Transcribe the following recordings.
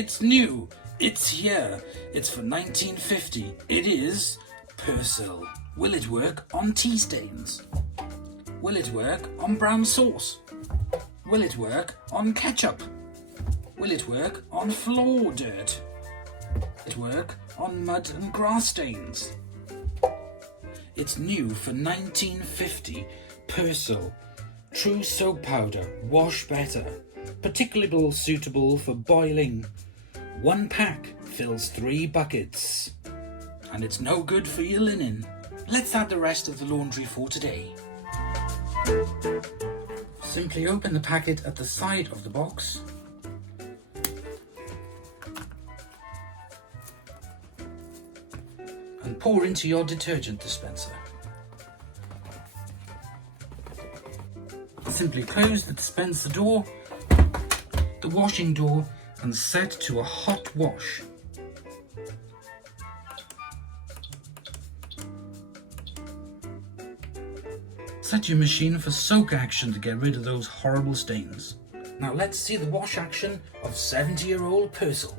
It's new. It's here. It's for 1950. It is Persil. Will it work on tea stains? Will it work on brown sauce? Will it work on ketchup? Will it work on floor dirt? Will it work on mud and grass stains? It's new for 1950. Persil. True soap powder. Wash better. Particularly suitable for boiling. 1 pack fills 3 buckets. And it's no good for your linen. Let's add the rest of the laundry for today. Simply open the packet at the side of the box. And pour into your detergent dispenser. Simply close the dispenser door, the washing door, and set to a hot wash. Set your machine for soak action to get rid of those horrible stains. Now let's see the wash action of 70-year-old Persil.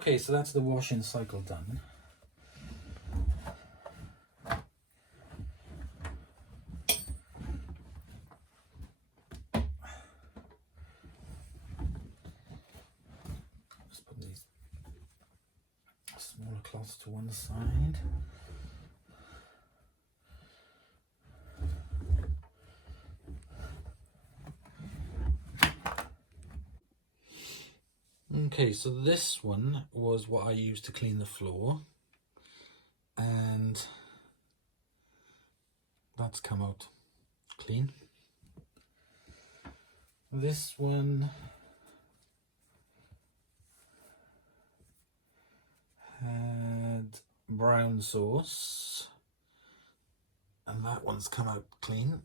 Okay, so that's the washing cycle done. Let's put these smaller cloths to one side. Okay, so this one was what I used to clean the floor, and that's come out clean. This one had brown sauce, and that one's come out clean.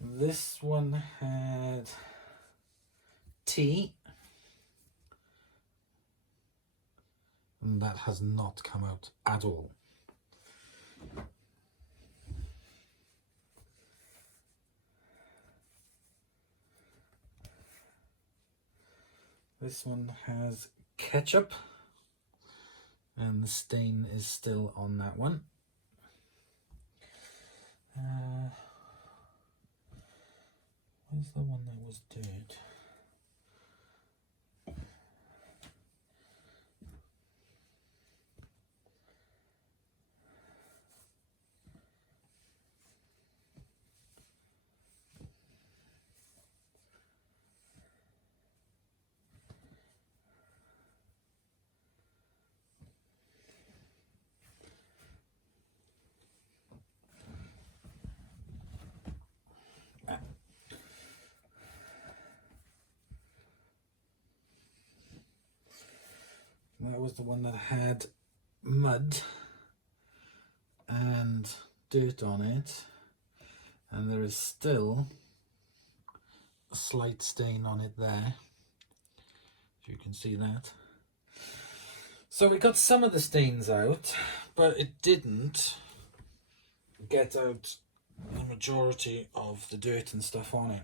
This one had tea, and that has not come out at all. This one has ketchup, and the stain is still on that one. Where's the one that was dirt? That was the one that had mud and dirt on it, and there is still a slight stain on it there, if you can see that. So we got some of the stains out, but it didn't get out the majority of the dirt and stuff on it.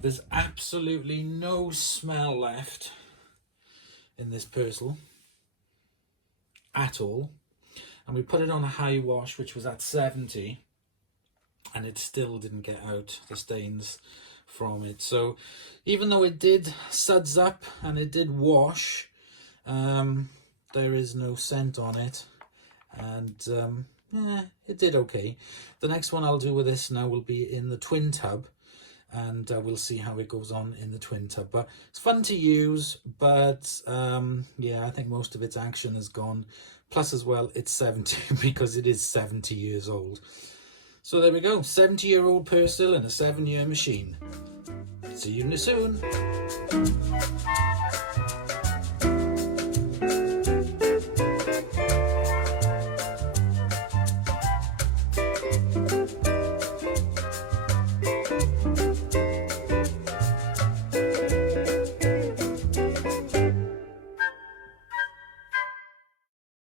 There's absolutely no smell left in this Persil at all, and we put it on a high wash, which was at 70, and it still didn't get out the stains from it. So even though it did suds up and it did wash, there is no scent on it, and yeah, it did okay. The next one I'll do with this now will be in the twin tub, and we'll see how it goes on in the twin tub. But it's fun to use, but yeah, I think most of its action is gone. Plus as well, it's 70 because it is 70 years old. So there we go, 70-year-old Persil in a 7-year machine. See you soon.